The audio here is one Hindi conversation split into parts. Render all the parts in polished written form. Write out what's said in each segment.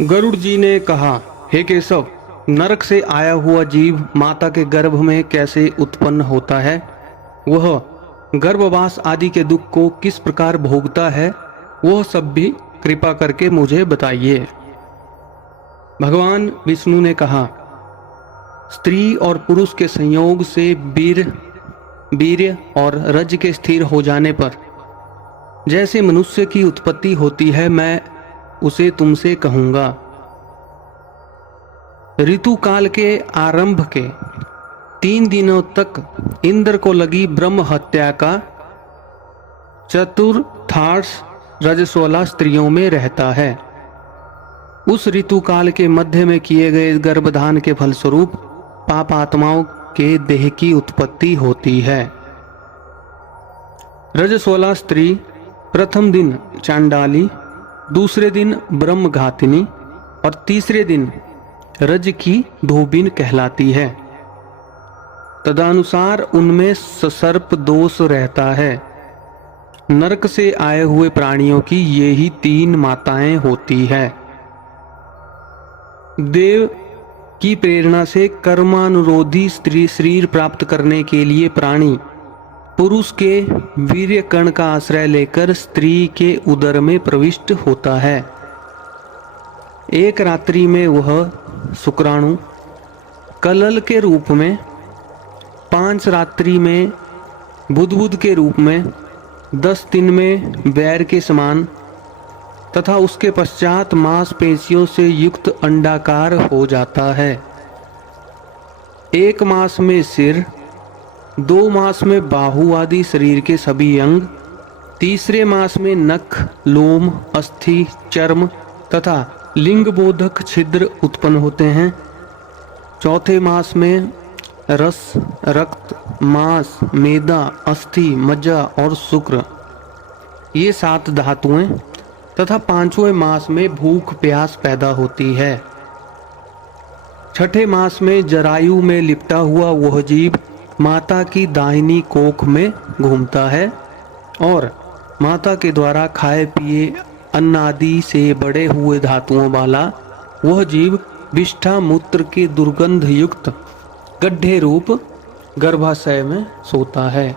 गरुड़ जी ने कहा, हे केशव, नरक से आया हुआ जीव माता के गर्भ में कैसे उत्पन्न होता है? वह गर्भवास आदि के दुख को किस प्रकार भोगता है, वह सब भी कृपा करके मुझे बताइए। भगवान विष्णु ने कहा, स्त्री और पुरुष के संयोग से वीर्य और रज के स्थिर हो जाने पर जैसे मनुष्य की उत्पत्ति होती है, मैं उसे तुमसे कहूंगा। ऋतु काल के आरंभ के 3 दिनों तक इंद्र को लगी ब्रह्म हत्या का चतुर्थांश रजस्वला स्त्रियों में रहता है। उस ऋतु काल के मध्य में किए गए गर्भधान के फलस्वरूप पापात्माओं के देह की उत्पत्ति होती है। रजस्वला स्त्री प्रथम दिन चांडाली, दूसरे दिन ब्रह्मघातिनी और तीसरे दिन रज की धोबिन कहलाती है। तदनुसार उनमें ससर्प दोष रहता है। नरक से आए हुए प्राणियों की ये ही 3 माताएं होती है। देव की प्रेरणा से कर्मानुरोधी स्त्री शरीर प्राप्त करने के लिए प्राणी पुरुष के वीर्य कण का आश्रय लेकर स्त्री के उदर में प्रविष्ट होता है। एक रात्रि में वह शुक्राणु कलल के रूप में, 5 रात्रि में बुदबुद के रूप में, 10 दिन में बैर के समान तथा उसके पश्चात मांसपेशियों से युक्त अंडाकार हो जाता है। 1 मास में सिर, 2 मास में बाहु आदि शरीर के सभी अंग, तीसरे मास में नख, लोम, अस्थि, चर्म तथा लिंग बोधक छिद्र उत्पन्न होते हैं। चौथे मास में रस, रक्त, मांस, मेदा, अस्थि, मज्जा और शुक्र, ये 7 धातुएं तथा 5वें मास में भूख प्यास पैदा होती है। 6ठे मास में जरायु में लिपटा हुआ वह जीव माता की दाहिनी कोख में घूमता है और माता के द्वारा खाए पिए अन्न आदि से बड़े हुए धातुओं वाला वह जीव विष्ठा मूत्र के दुर्गंध युक्त गड्ढे रूप गर्भाशय में सोता है।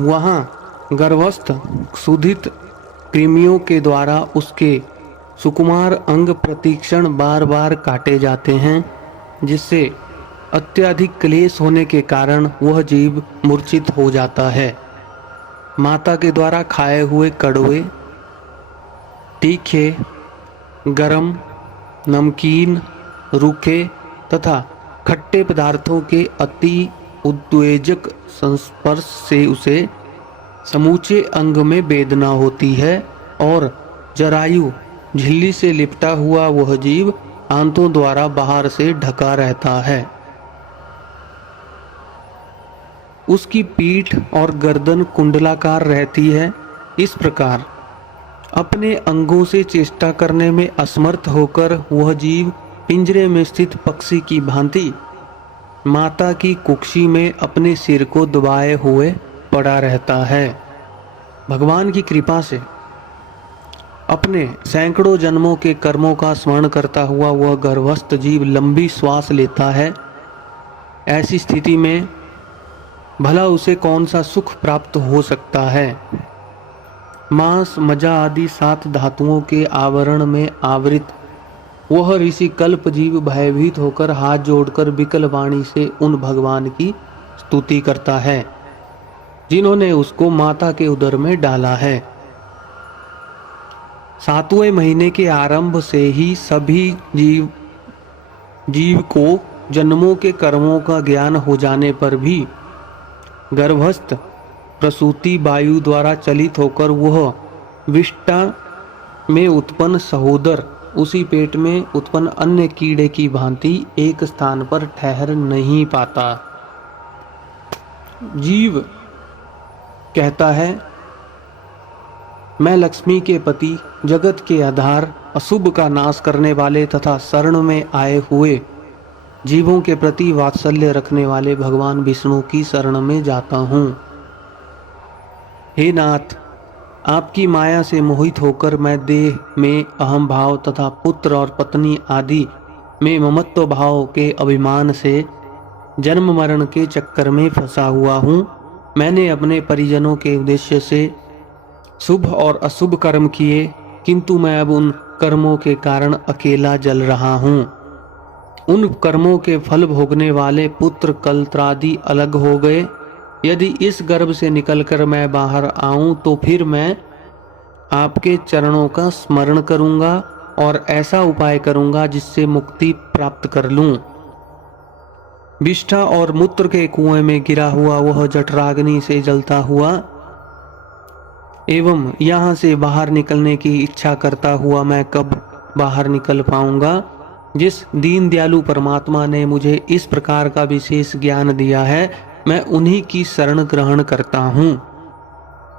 वहाँ गर्भस्थ क्षुधित कृमियों के द्वारा उसके सुकुमार अंग प्रतिक्षण बार बार काटे जाते हैं, जिससे अत्यधिक क्लेश होने के कारण वह जीव मूर्छित हो जाता है। माता के द्वारा खाए हुए कड़वे, तीखे, गरम, नमकीन, रूखे तथा खट्टे पदार्थों के अति उद्वेजक संस्पर्श से उसे समूचे अंग में वेदना होती है और जरायु झिल्ली से लिपटा हुआ वह जीव आंतों द्वारा बाहर से ढका रहता है। उसकी पीठ और गर्दन कुंडलाकार रहती है। इस प्रकार अपने अंगों से चेष्टा करने में असमर्थ होकर वह जीव पिंजरे में स्थित पक्षी की भांति माता की कुक्षी में अपने सिर को दबाए हुए पड़ा रहता है। भगवान की कृपा से अपने सैकड़ों जन्मों के कर्मों का स्मरण करता हुआ वह गर्भस्थ जीव लंबी श्वास लेता है। ऐसी स्थिति में भला उसे कौन सा सुख प्राप्त हो सकता है? मांस, मज्जा आदि 7 धातुओं के आवरण में आवृत वह ऋषि कल्प जीव भयभीत होकर हाथ जोड़कर विकल वाणी से उन भगवान की स्तुति करता है जिन्होंने उसको माता के उदर में डाला है। 7वें महीने के आरंभ से ही सभी जीव को जन्मों के कर्मों का ज्ञान हो जाने पर भी गर्भस्थ प्रसूति वायु द्वारा चलित होकर वह विष्ठा में उत्पन्न सहोदर उसी पेट में उत्पन्न अन्य कीड़े की भांति एक स्थान पर ठहर नहीं पाता। जीव कहता है, मैं लक्ष्मी के पति, जगत के आधार, अशुभ का नाश करने वाले तथा शरण में आए हुए जीवों के प्रति वात्सल्य रखने वाले भगवान विष्णु की शरण में जाता हूँ। हे नाथ, आपकी माया से मोहित होकर मैं देह में अहम भाव तथा पुत्र और पत्नी आदि में ममत्व भाव के अभिमान से जन्म मरण के चक्कर में फंसा हुआ हूँ। मैंने अपने परिजनों के उद्देश्य से शुभ और अशुभ कर्म किए, किंतु मैं अब उन कर्मों के कारण अकेला जल रहा हूँ। उन कर्मों के फल भोगने वाले पुत्र कलत्रादि अलग हो गए। यदि इस गर्भ से निकलकर मैं बाहर आऊं तो फिर मैं आपके चरणों का स्मरण करूंगा और ऐसा उपाय करूंगा जिससे मुक्ति प्राप्त कर लूं। विष्ठा और मूत्र के कुएं में गिरा हुआ वह जठराग्नि से जलता हुआ एवं यहाँ से बाहर निकलने की इच्छा करता हुआ मैं कब बाहर निकल पाऊंगा। जिस दीन दयालु परमात्मा ने मुझे इस प्रकार का विशेष ज्ञान दिया है, मैं उन्हीं की शरण ग्रहण करता हूँ,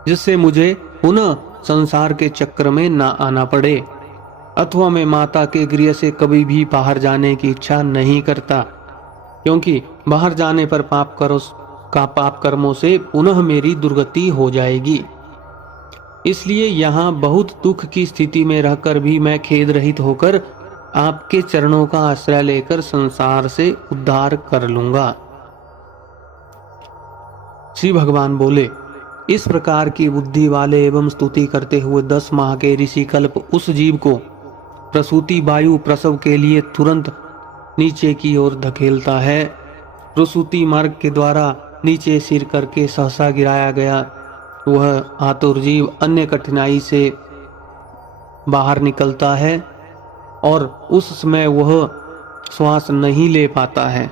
जिससे मुझे पुनः संसार के चक्र में ना आना पड़े। अथवा मैं माता के गृह से कभी भी बाहर जाने की इच्छा नहीं करता, क्योंकि बाहर जाने पर पाप कर्मों से पुनः मेरी दुर्गति हो जाएगी। इसलिए यहाँ बहुत दुख की स्थिति में रहकर भी मैं खेद रहित होकर आपके चरणों का आश्रय लेकर संसार से उद्धार कर लूंगा। श्री भगवान बोले, इस प्रकार की बुद्धि वाले एवं स्तुति करते हुए 10 माह के ऋषि कल्प उस जीव को प्रसूति वायु प्रसव के लिए तुरंत नीचे की ओर धकेलता है। प्रसूति मार्ग के द्वारा नीचे सिर करके सहसा गिराया गया वह आतुर जीव अन्य कठिनाई से बाहर निकलता है और उस समय वह श्वास नहीं ले पाता है।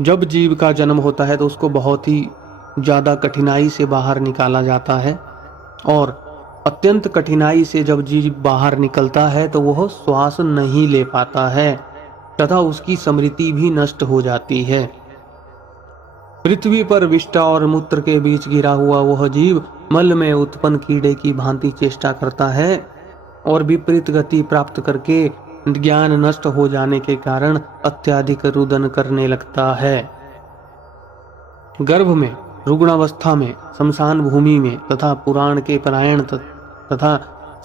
जब जीव का जन्म होता है तो उसको बहुत ही ज़्यादा कठिनाई से बाहर निकाला जाता है और अत्यंत कठिनाई से जब जीव बाहर निकलता है तो वह श्वास नहीं ले पाता है तथा उसकी स्मृति भी नष्ट हो जाती है। पृथ्वी पर विष्ठा और मूत्र के बीच गिरा हुआ वह जीव मल में उत्पन्न कीड़े की भांति चेष्टा करता है और विपरीत गति प्राप्त करके ज्ञान नष्ट हो जाने के कारण अत्याधिक रुदन करने लगता है। गर्भ में, रुग्णावस्था में, शमशान भूमि में तथा पुराण के परायण तथा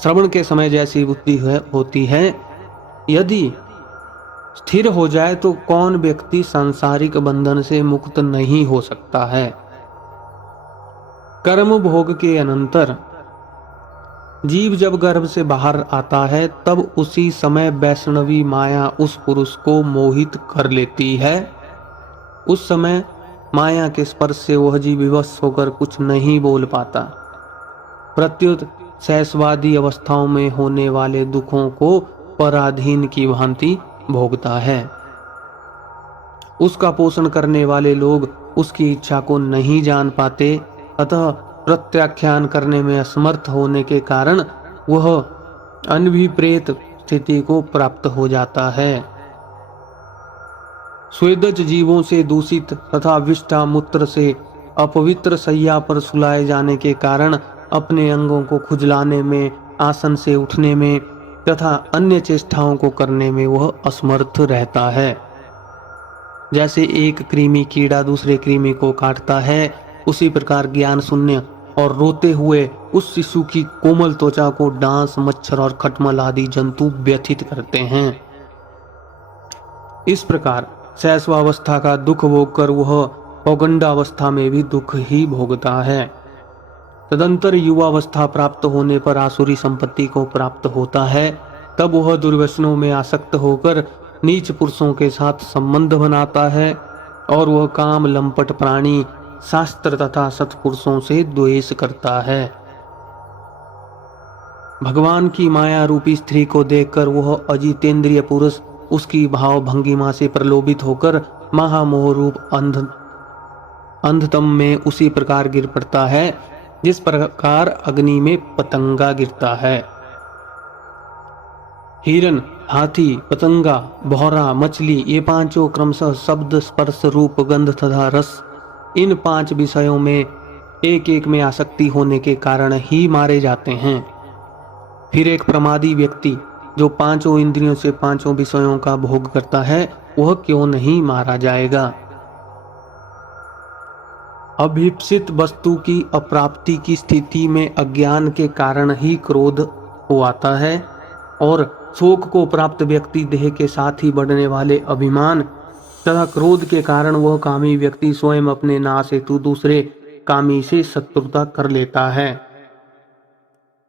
श्रवण के समय जैसी बुद्धि होती है। यदि स्थिर हो जाए तो कौन व्यक्ति सांसारिक बंधन से मुक्त नहीं हो सकता है। कर्म भोग के अनंतर जीव जब गर्भ से बाहर आता है तब उसी समय वैष्णवी माया उस पुरुष को मोहित कर लेती है। उस समय माया के स्पर्श से वह जीव विवश होकर कुछ नहीं बोल पाता, प्रत्युत शैशवादी अवस्थाओं में होने वाले दुखों को पराधीन की भांति भोगता है। उसका पोषण करने वाले लोग उसकी इच्छा को नहीं जान पाते, अतः प्रत्याख्यान करने में असमर्थ होने के कारण वह अनभिप्रेत स्थिति को प्राप्त हो जाता है। स्वेदज जीवों से दूषित तथा विष्ठा मूत्र से अपवित्र शैया पर सुलाए जाने के कारण अपने अंगों को खुजलाने में, आसन से उठने में तथा अन्य चेष्टाओं को करने में वह असमर्थ रहता है। जैसे एक कृमि कीड़ा दूसरे कृमि को काटता है, उसी प्रकार ज्ञान शून्य और रोते हुए उस शिशु की कोमल त्वचा को डांस, मच्छर और खटमल आदि जंतु व्यथित करते हैं। इस प्रकार शैशवावस्था का दुख भोगकर वह पौगंडावस्था में भी दुख ही भोगता है। तदंतर युवावस्था प्राप्त होने पर आसुरी संपत्ति को प्राप्त होता है। तब वह दुर्व्यसनों में आसक्त होकर नीच पुरुषों के साथ संबंध बनाता है और वह काम लंपट प्राणी, शास्त्र तथा सत्पुरुषों से द्वेष करता है। भगवान की माया रूपी स्त्री को देखकर वह अजितेंद्रिय पुरुष उसकी भाव भंगिमा से प्रलोभित होकर महामोह रूप अंधतम में उसी प्रकार गिर पड़ता है जिस प्रकार अग्नि में पतंगा गिरता है। हिरन, हाथी, पतंगा, भौरा, मछली, ये पांचों क्रमशः शब्द, स्पर्श, रूप, गंध तथा रस, इन 5 विषयों में एक एक में आसक्ति होने के कारण ही मारे जाते हैं। फिर एक प्रमादी व्यक्ति जो 5 इंद्रियों से 5 विषयों का भोग करता है, वह क्यों नहीं मारा जाएगा। अभीप्सित वस्तु की अप्राप्ति की स्थिति में अज्ञान के कारण ही क्रोध हो आता है, और शोक को प्राप्त व्यक्ति देह के साथ ही बढ़ने वाले अभिमान तथा क्रोध के कारण वह कामी व्यक्ति स्वयं अपने नाश हेतु दूसरे कामी से शत्रुता कर लेता है।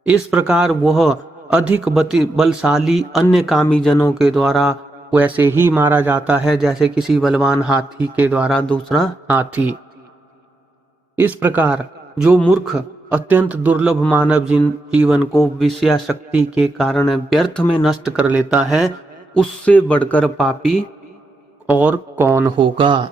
इस प्रकार वह अधिक बलशाली अन्य कामी जनों के द्वारा वैसे ही मारा जाता है जैसे किसी बलवान हाथी के द्वारा दूसरा हाथी। इस प्रकार जो मूर्ख अत्यंत दुर्लभ मानव जीवन को विषया शक्ति के कारण व्यर्थ में नष्ट कर लेता है, उससे बढ़कर पापी और कौन होगा।